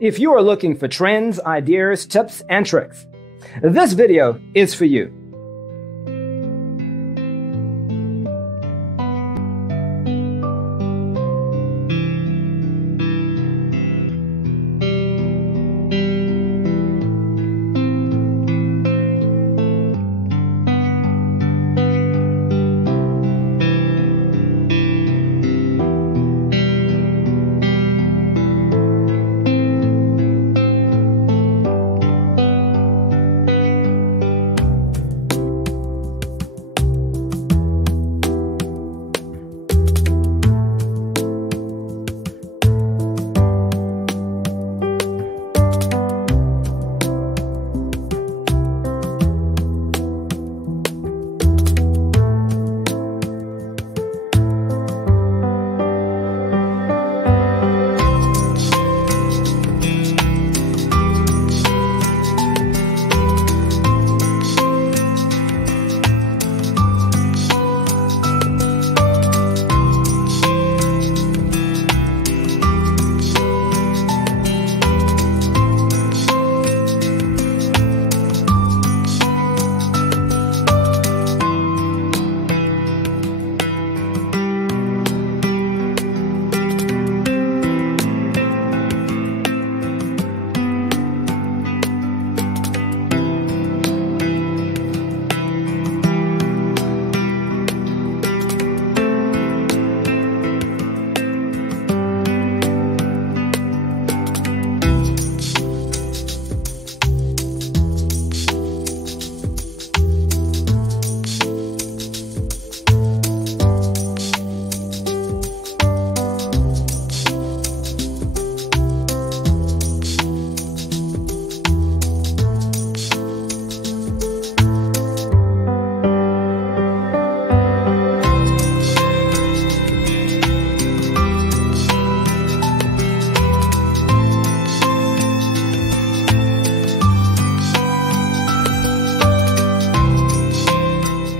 If you are looking for trends, ideas, tips, and tricks, this video is for you.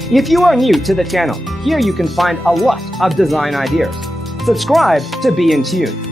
If you are new to the channel, here you can find a lot of design ideas. Subscribe to be in tune.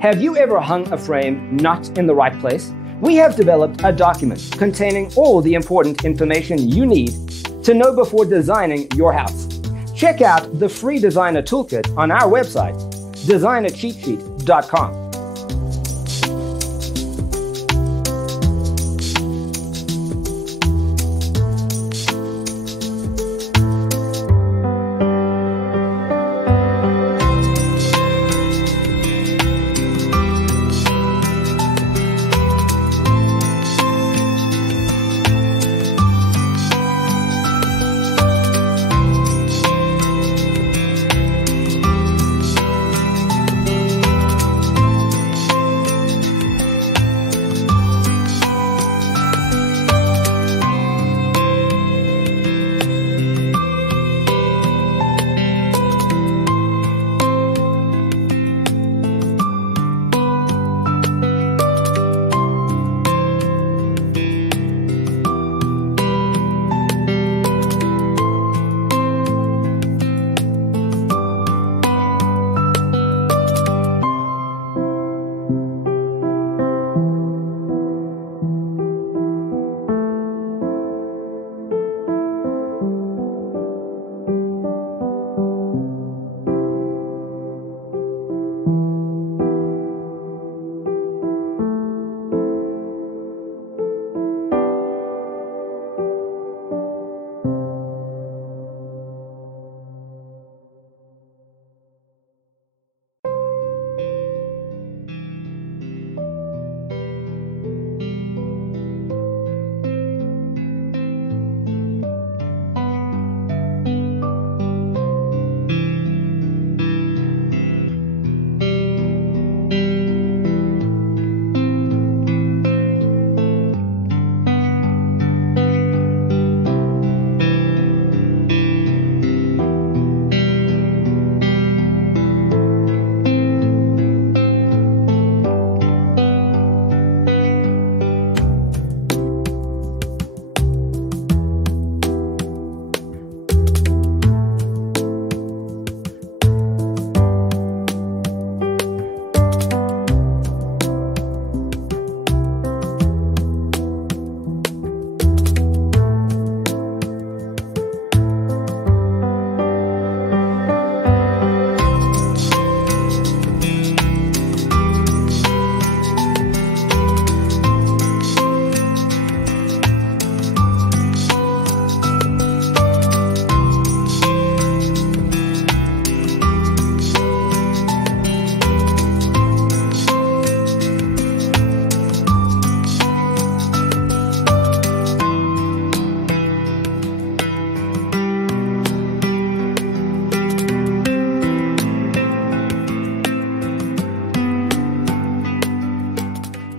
Have you ever hung a frame not in the right place? We have developed a document containing all the important information you need to know before designing your house. Check out the free designer toolkit on our website, designercheatsheet.com.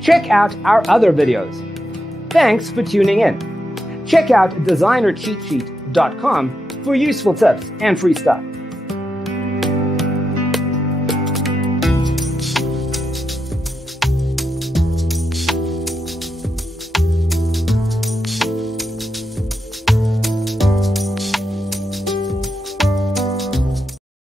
Check out our other videos. Thanks for tuning in. Check out designercheatsheet.com for useful tips and free stuff.